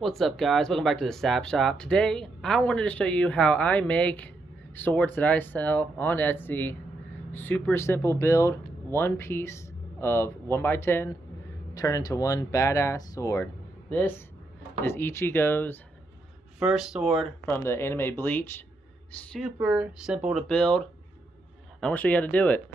What's up, guys? Welcome back to the Sap Shop. Today I wanted to show you how I make swords that I sell on Etsy. Super simple build, one piece of 1x10 turn into one badass sword. This is Ichigo's first sword from the anime Bleach. Super simple to build. I want to show you how to do it.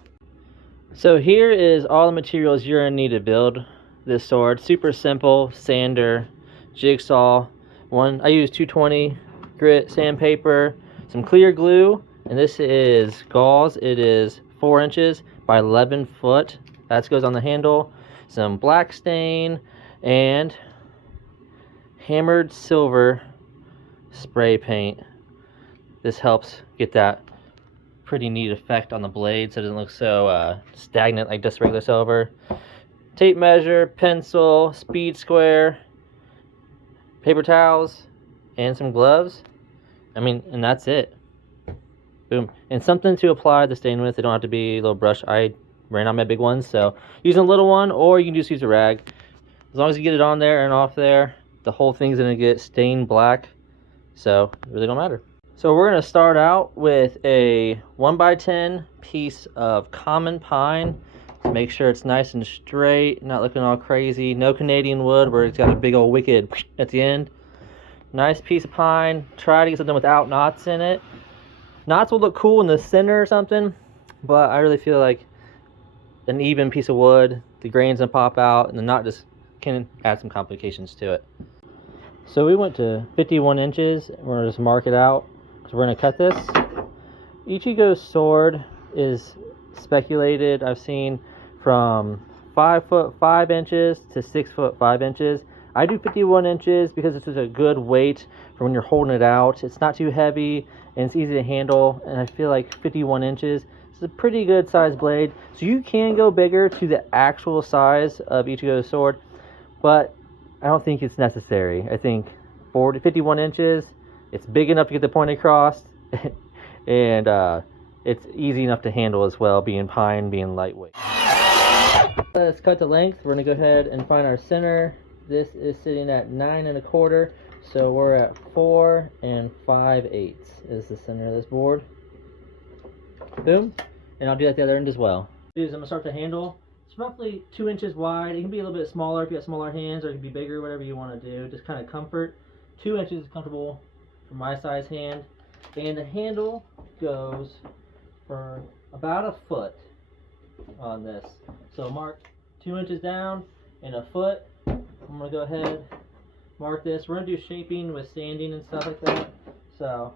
So here is all the materials you're going to need to build this sword. Super simple: sander, jigsaw, I use 220 grit sandpaper, some clear glue, and this is gauze. It is 4 inches by 11 foot. That goes on the handle. Some black stain and hammered silver spray paint. This helps get that pretty neat effect on the blade so it doesn't look so stagnant like just regular silver. Tape measure, pencil, speed square, paper towels, and some gloves. And that's it. Boom. And something to apply the stain with. They don't have to be a little brush. I ran on my big ones, so using a little one, or you can just use a rag. As long as you get it on there and off there, the whole thing's gonna get stained black, so it really don't matter. So we're gonna start out with a 1x10 piece of common pine. Make sure it's nice and straight, not looking all crazy. No Canadian wood where it's got a big old wicked at the end. Nice piece of pine. Try to get something without knots in it. Knots will look cool in the center or something, but I really feel like an even piece of wood, the grains gonna pop out, and the knot just can add some complications to it. So we went to 51 inches. We're gonna just mark it out. So we're gonna cut this. Ichigo's sword is speculated, I've seen, from 5 foot 5 inches to 6 foot 5 inches. I do 51 inches because this is a good weight for when you're holding it out. It's not too heavy and it's easy to handle, and I feel like 51 inches is a pretty good size blade. So you can go bigger to the actual size of Ichigo's sword, but I don't think it's necessary. I think 51 inches, it's big enough to get the point across, and it's easy enough to handle as well, being pine, being lightweight. Let's cut the length. We're gonna go ahead and find our center. This is sitting at 9 1/4, so we're at 4 5/8 is the center of this board. Boom. And I'll do that at the other end as well. I'm gonna start the handle. It's roughly 2 inches wide. It can be a little bit smaller if you have smaller hands, or it can be bigger, whatever you want to do. Just kind of comfort. 2 inches is comfortable for my size hand. And the handle goes for about a foot on this. So mark 2 inches down and a foot. I'm gonna go ahead, mark this. We're gonna do shaping with sanding and stuff like that. So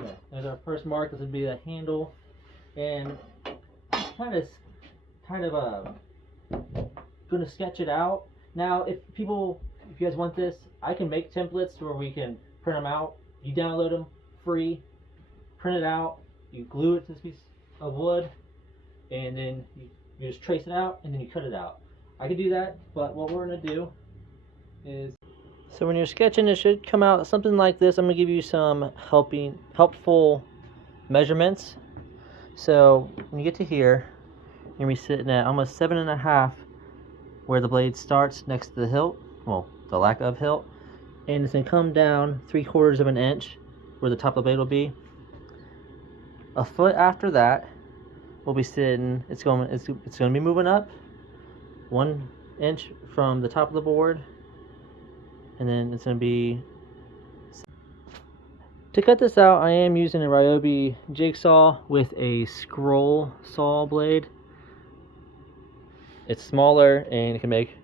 yeah, there's our first mark. This would be the handle, and kind of gonna sketch it out. Now, if you guys want this, I can make templates where we can print them out. You download them free, print it out, you glue it to this piece of wood, and then you just trace it out, and then you cut it out. I could do that, but what we're going to do is, so when you're sketching, it should come out something like this. I'm going to give you some helpful measurements. So when you get to here, you're going to be sitting at almost 7 1/2 where the blade starts next to the hilt, well, the lack of hilt, and it's going to come down 3/4 of an inch where the top of the blade will be. A foot after that, we'll be sitting, it's going to be moving up 1 inch from the top of the board, and then it's going to be. To cut this out, I am using a Ryobi jigsaw with a scroll saw blade. It's smaller and it can make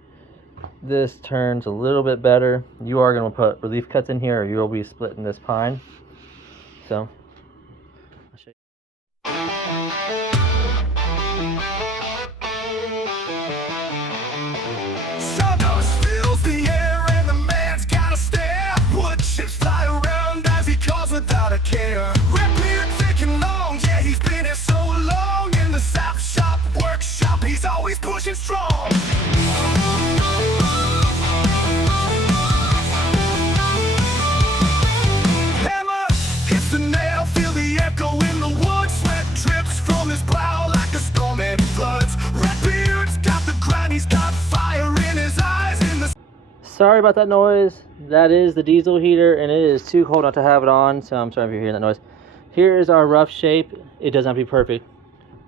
this turns a little bit better. You are going to put relief cuts in here, or you will be splitting this pine. So I'll show you. Stardust fills the air and the man's gotta stare. Wood chips fly around as he calls without a care. Red beard thick and long, yeah, he's been here so long. In the Sap Shop workshop, he's always pushing strong. Hammer hits the nail Sorry about that noise. That is the diesel heater, and it is too cold not to have it on, so I'm sorry if you're hearing that noise. Here is our rough shape. It doesn't have to be perfect.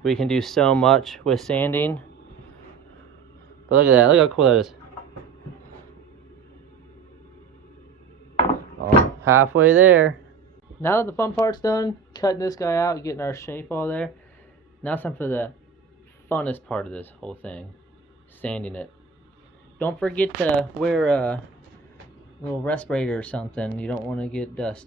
We can do so much with sanding. But look at that. Look how cool that is. Oh, halfway there. Now that the fun part's done, cutting this guy out, getting our shape all there, now it's time for the funnest part of this whole thing, sanding it. Don't forget to wear a little respirator or something. You don't want to get dust.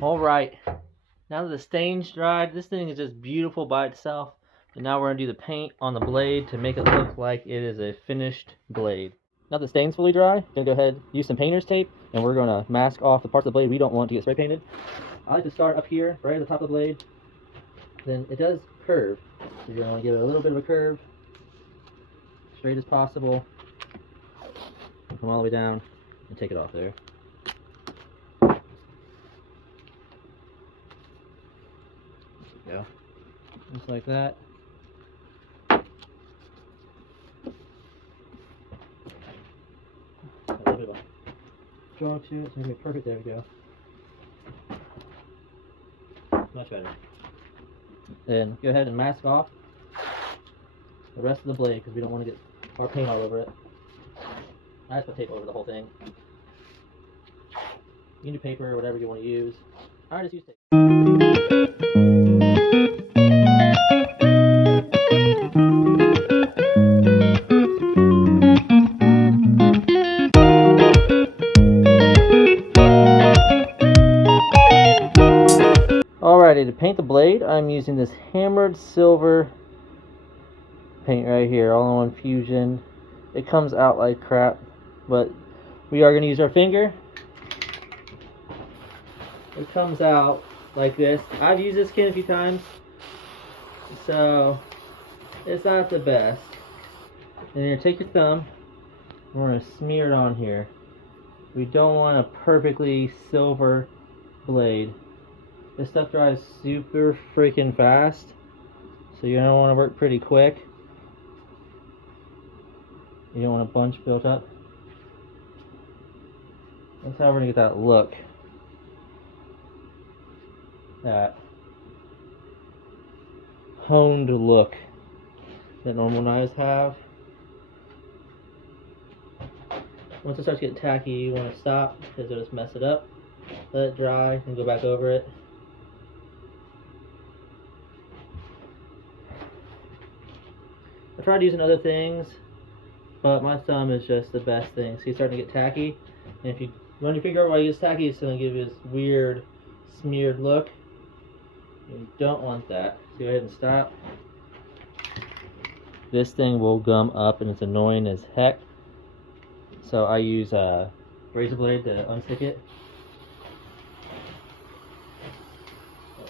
Alright, now that the stain's dried, this thing is just beautiful by itself. And now we're going to do the paint on the blade to make it look like it is a finished blade. Now that the stain's fully dry, I'm going to go ahead and use some painter's tape, and we're going to mask off the parts of the blade we don't want to get spray painted. I like to start up here, right at the top of the blade. Then it does curve, so you're going to give it a little bit of a curve, straight as possible. Come all the way down and take it off there. Go. Just like that. A little bit of a draw to it, so make it perfect. There we go. Much better. Then go ahead and mask off the rest of the blade because we don't want to get our paint all over it. I just put tape over the whole thing. You can do paper or whatever you want to use. I just use tape. Alrighty, to paint the blade, I'm using this hammered silver paint right here, all-in-one fusion. It comes out like crap, but we are going to use our finger. It comes out like this. I've used this kit a few times, so it's not the best. And you're going to take your thumb, and we're going to smear it on here. We don't want a perfectly silver blade. This stuff dries super freaking fast, so you're going to want to work pretty quick. You don't want a bunch built up. That's how we're going to get that look. That honed look that normal knives have. Once it starts getting tacky, you want to stop because it'll just mess it up. Let it dry and go back over it. I tried using other things, but my thumb is just the best thing. So you're starting to get tacky, and if you run your finger over while you use tacky, it's going to give you this weird smeared look. You don't want that. So go ahead and stop. This thing will gum up and it's annoying as heck. So I use a razor blade to unstick it.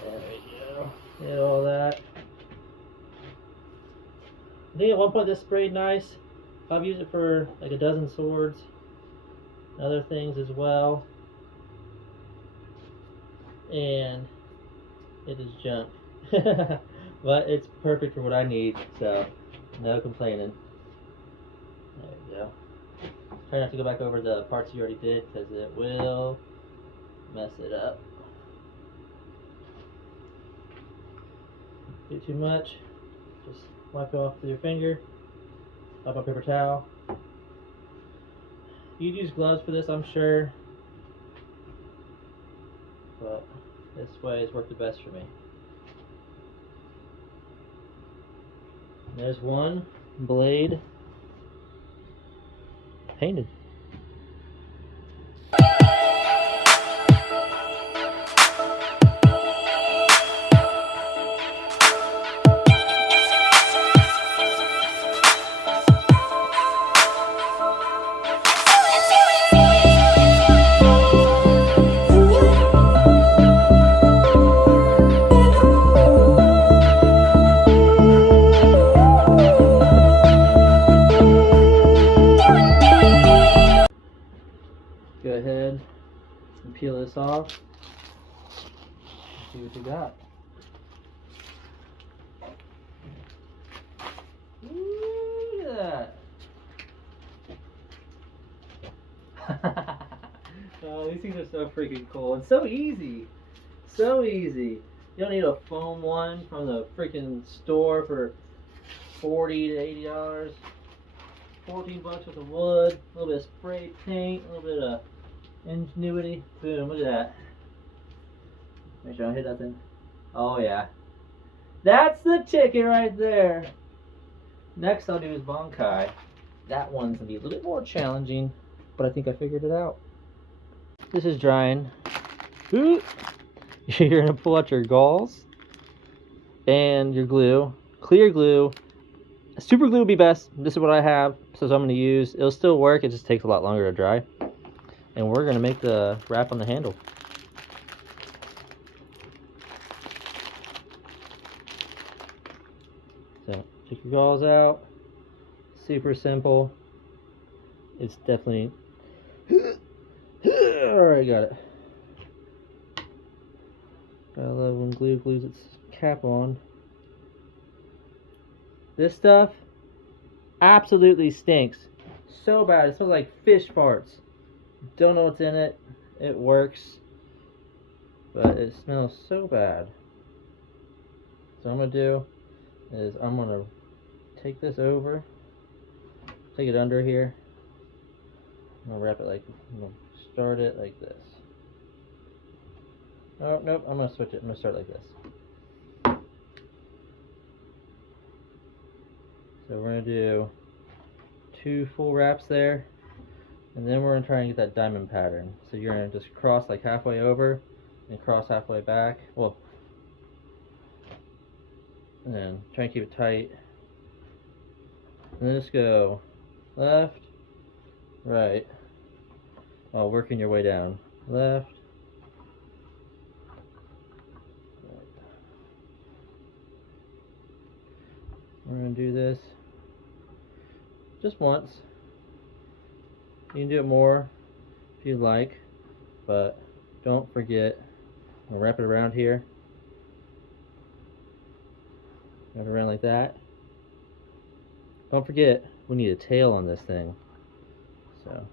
There we go. Get all that. I think at one point this sprayed nice. I've used it for like a dozen swords and other things as well. And it is junk. But it's perfect for what I need, so no complaining. There we go. Try not to go back over the parts you already did because it will mess it up. Do too much, just wipe it off with your finger. Up a paper towel. You'd use gloves for this, I'm sure. But this way has worked the best for me. There's one blade painted. Go ahead and peel this off. See what you got. Ooh, look at that. Oh, these things are so freaking cool and so easy. So easy. You don't need a foam one from the freaking store for $40 to $80. 14 bucks with the wood, a little bit of spray paint, a little bit of ingenuity. Boom, look at that. Make sure I don't hit nothing. Oh yeah. That's the ticket right there. Next I'll do is Bankai. That one's gonna be a little bit more challenging, but I think I figured it out. This is drying. Ooh. You're gonna pull out your gauze and your glue. Clear glue. Super glue would be best. This is what I have, so I'm going to use. It'll still work, it just takes a lot longer to dry. And we're going to make the wrap on the handle. So, take your gauze out. Super simple. It's definitely... Alright, got it. I love when glue glues its cap on. This stuff absolutely stinks. So bad. It smells like fish farts. Don't know what's in it. It works. But it smells so bad. So what I'm going to do is I'm going to take this over. Take it under here. I'm going to wrap it like, I'm going to start it like this. Oh, nope. I'm going to switch it. I'm going to start like this. So we're going to do 2 full wraps there, and then we're going to try and get that diamond pattern. So you're going to just cross like halfway over and cross halfway back. Well, and then try and keep it tight. And then just go left, right, while working your way down. Left, right. We're going to do this just once. You can do it more if you like, but don't forget, I'm going to wrap it around here. Wrap it around like that. Don't forget, we need a tail on this thing. So,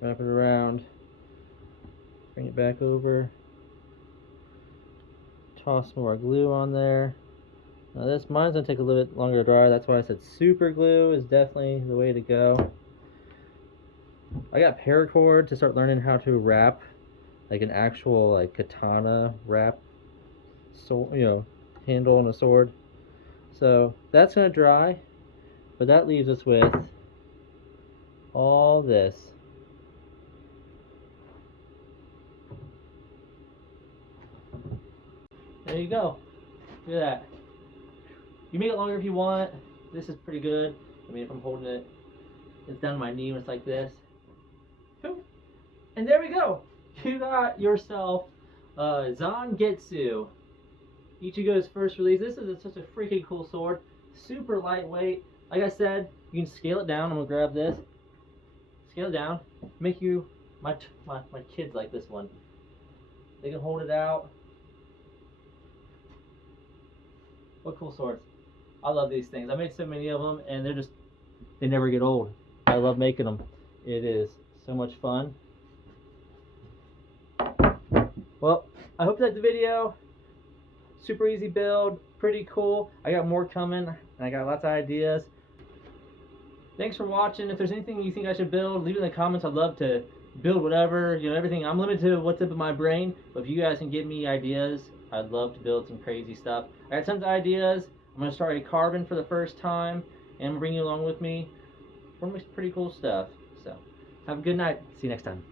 wrap it around, bring it back over, toss some more glue on there. Now mine's gonna take a little bit longer to dry. That's why I said super glue is definitely the way to go. I got paracord to start learning how to wrap like an actual like katana wrap, so handle on a sword. So that's gonna dry, but that leaves us with all this. There you go. Look at that. You make it longer if you want. This is pretty good. I mean, if I'm holding it, it's down to my knee when it's like this. And there we go. You got yourself Zangetsu. Ichigo's first release. This is such a freaking cool sword. Super lightweight. Like I said, you can scale it down. I'm gonna grab this. Scale it down. Make you my kids like this one. They can hold it out. What cool swords. I love these things. I made so many of them, and they never get old. I love making them. It is so much fun. Well, I hope you liked the video. Super easy build, pretty cool. I got more coming, and I got lots of ideas. Thanks for watching. If there's anything you think I should build, leave it in the comments. I'd love to build whatever, everything. I'm limited to what's up in my brain, but if you guys can give me ideas, I'd love to build some crazy stuff. I got tons of ideas. I'm going to start a carbon for the first time, and I'm bring you along with me. We're going to make some pretty cool stuff. So, have a good night. See you next time.